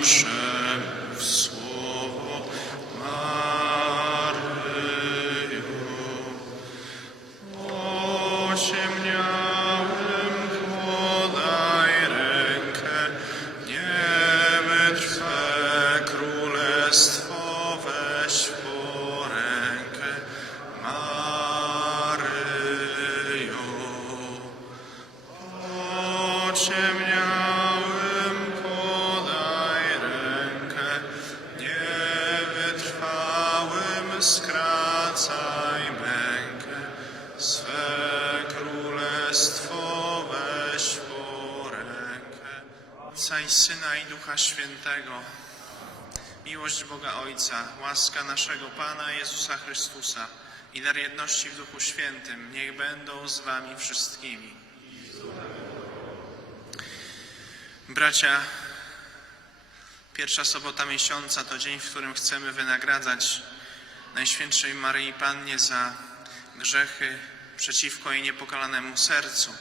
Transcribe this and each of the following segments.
Najlepszy. Syna i Ducha Świętego, miłość Boga Ojca, łaska naszego Pana Jezusa Chrystusa i dar jedności w Duchu Świętym niech będą z wami wszystkimi. Bracia, pierwsza sobota miesiąca to dzień, w którym chcemy wynagradzać Najświętszej Maryi Pannie za grzechy przeciwko jej niepokalanemu sercu.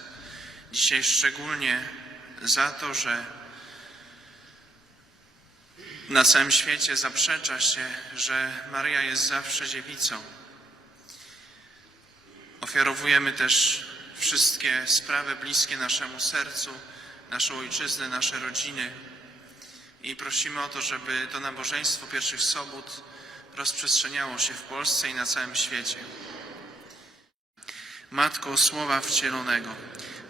Dzisiaj szczególnie za to, że na całym świecie zaprzecza się, że Maryja jest zawsze dziewicą. Ofiarowujemy też wszystkie sprawy bliskie naszemu sercu, naszą ojczyznę, nasze rodziny i prosimy o to, żeby to nabożeństwo pierwszych sobót rozprzestrzeniało się w Polsce i na całym świecie. Matko Słowa Wcielonego,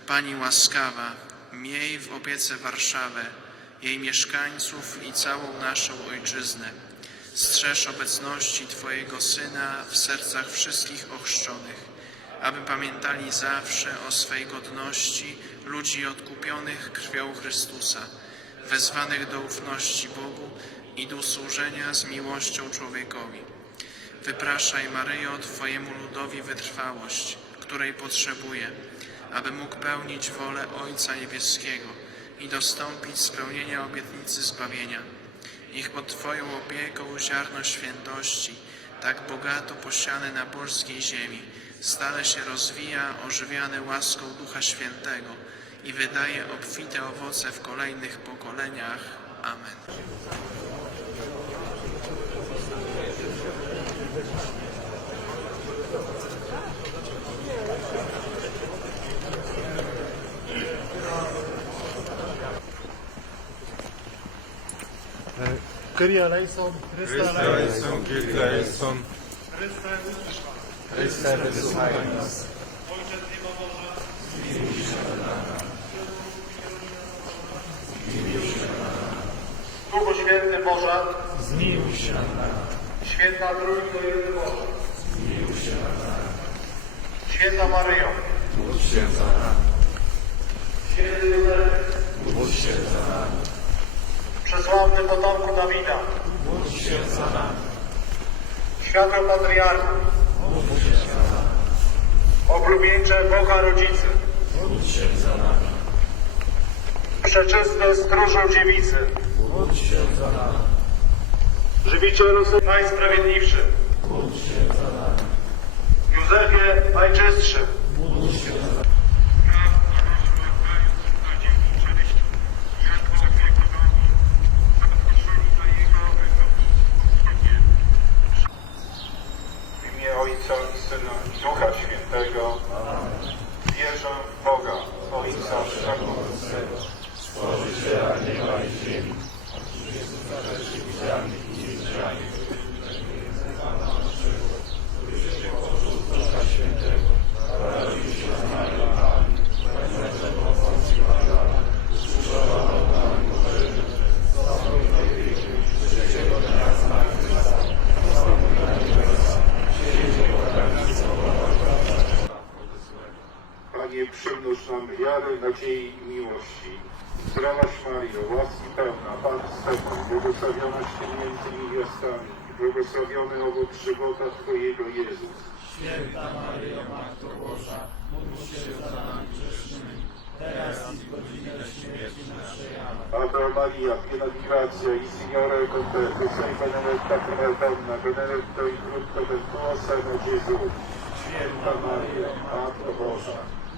Pani łaskawa, miej w opiece Warszawę, jej mieszkańców i całą naszą ojczyznę. Strzeż obecności Twojego Syna w sercach wszystkich ochrzczonych, aby pamiętali zawsze o swej godności ludzi odkupionych krwią Chrystusa, wezwanych do ufności Bogu i do służenia z miłością człowiekowi. Wypraszaj, Maryjo, Twojemu ludowi wytrwałość, której potrzebuje, aby mógł pełnić wolę Ojca Niebieskiego i dostąpić spełnienia obietnicy zbawienia. Niech pod Twoją opieką ziarno świętości, tak bogato posiane na polskiej ziemi, stale się rozwija, ożywiane łaską Ducha Świętego i wydaje obfite owoce w kolejnych pokoleniach. Amen. Kyrie eleison, Chryste eleison, Kyrie eleison, Chryste usłyszał. Chryste wysłuchaj nas. Ojciec nieba Boże, Duchu Święty Boże, Zmiłuj się nad nami. Święta Trójko Jedyny Boże, Święta Maryjo, Módl się za nami. Święty Józef, Módl się za nami. Przesławny potomku Dawida, Módl się za nami. światło patriarchów, Módl się za nami. oblubieńcze Boga Rodzicy, Módl się za nami. przeczyste stróżu dziewicy, Módl się za nami. żywicielu Synu Najsprawiedliwszy, Módl się za nami. Józefie Najczystszy, Módl się za nami. W imię Ojca i Syna i Ducha Świętego wierzę w Boga, Ojca Wszechmogącego, Stworzyciela nieba i ziemi. Jezusa rzeczy widzialnych i niewidzialnych. Pana naszego, który się położył z Ducha Świętego. Narodził się z Marii Panny. Będę pomocy Mariana. Usłyszała Pani Bożego. Stąpił do wieki. Trzeciego dnia zmartwychwstał. Wstąpił na niebiosa. Siedzi po prawicy Boga. Panie, przymnóż nam wiary, nadziei i miłości. Zdrowaś Mario, łaski pełna, Pan z Tobą, błogosławionaś Ty między niewiastami, i błogosławiony owoc żywota Twojego Jezus. Święta Maryjo, Matko Boża, módl się za nami grzesznymi, teraz i w godzinę śmierci naszej. Ave Maria, piena di grazia, il Signore è con te, tu sei benedetta tra le donne, benedetto il frutto del tuo seno Gesù. Święta Maryjo, Matko Boża,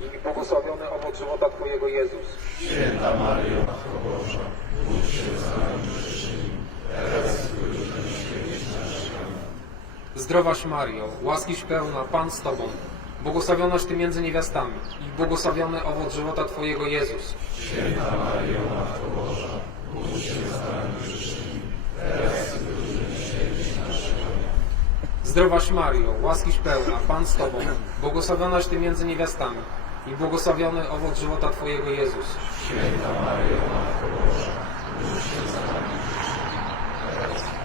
i błogosławiony owoc żywota Twojego Jezus. Święta Maryjo, Matko Boża, módl się za nami grzesznymi, teraz i w godzinę śmierci naszej. Zdrowaś Mario, łaskiś pełna, Pan z Tobą, błogosławionaś Ty między niewiastami i błogosławiony owoc żywota Twojego Jezus. Święta Maryjo, Matko Boża, módl się za nami grzesznymi, teraz i w godzinę śmierci naszej. Amen. Zdrowaś Mario, łaskiś pełna, Pan z Tobą, błogosławionaś Ty między niewiastami i błogosławiony owoc żywota Twojego Jezus. Święta Matko Boża, módl się za nami grzesznymi, teraz i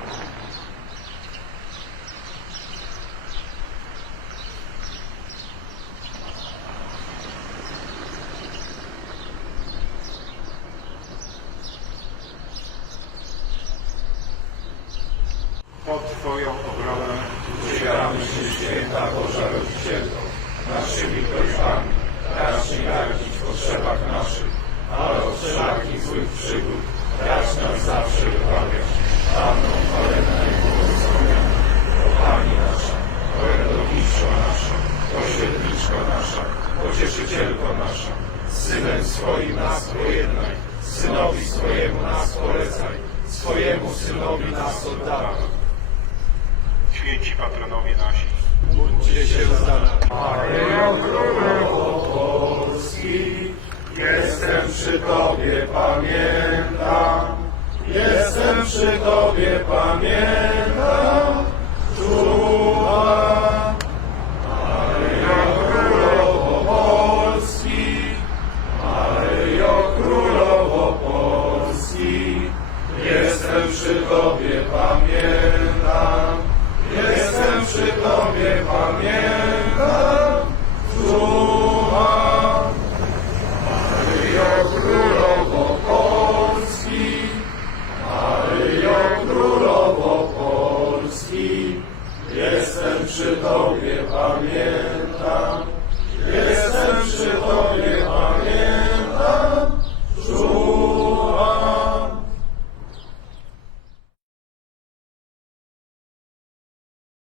Pod Twoją obronę Uciekamy się, święta Boża Rodzicielko, naszymi prośbami, racz nie w potrzebach naszych, ale od wszelakich złych przygód, patronowie nasi. Módlcie się za nami. Maryjo Królowo Polski, jestem przy Tobie, pamiętam. Jestem przy Tobie, pamiętam. Tobie, pamiętam, czuwam. Maryjo Królowo Polski, Maryjo Królowo Polski, jestem przy Tobie, pamiętam.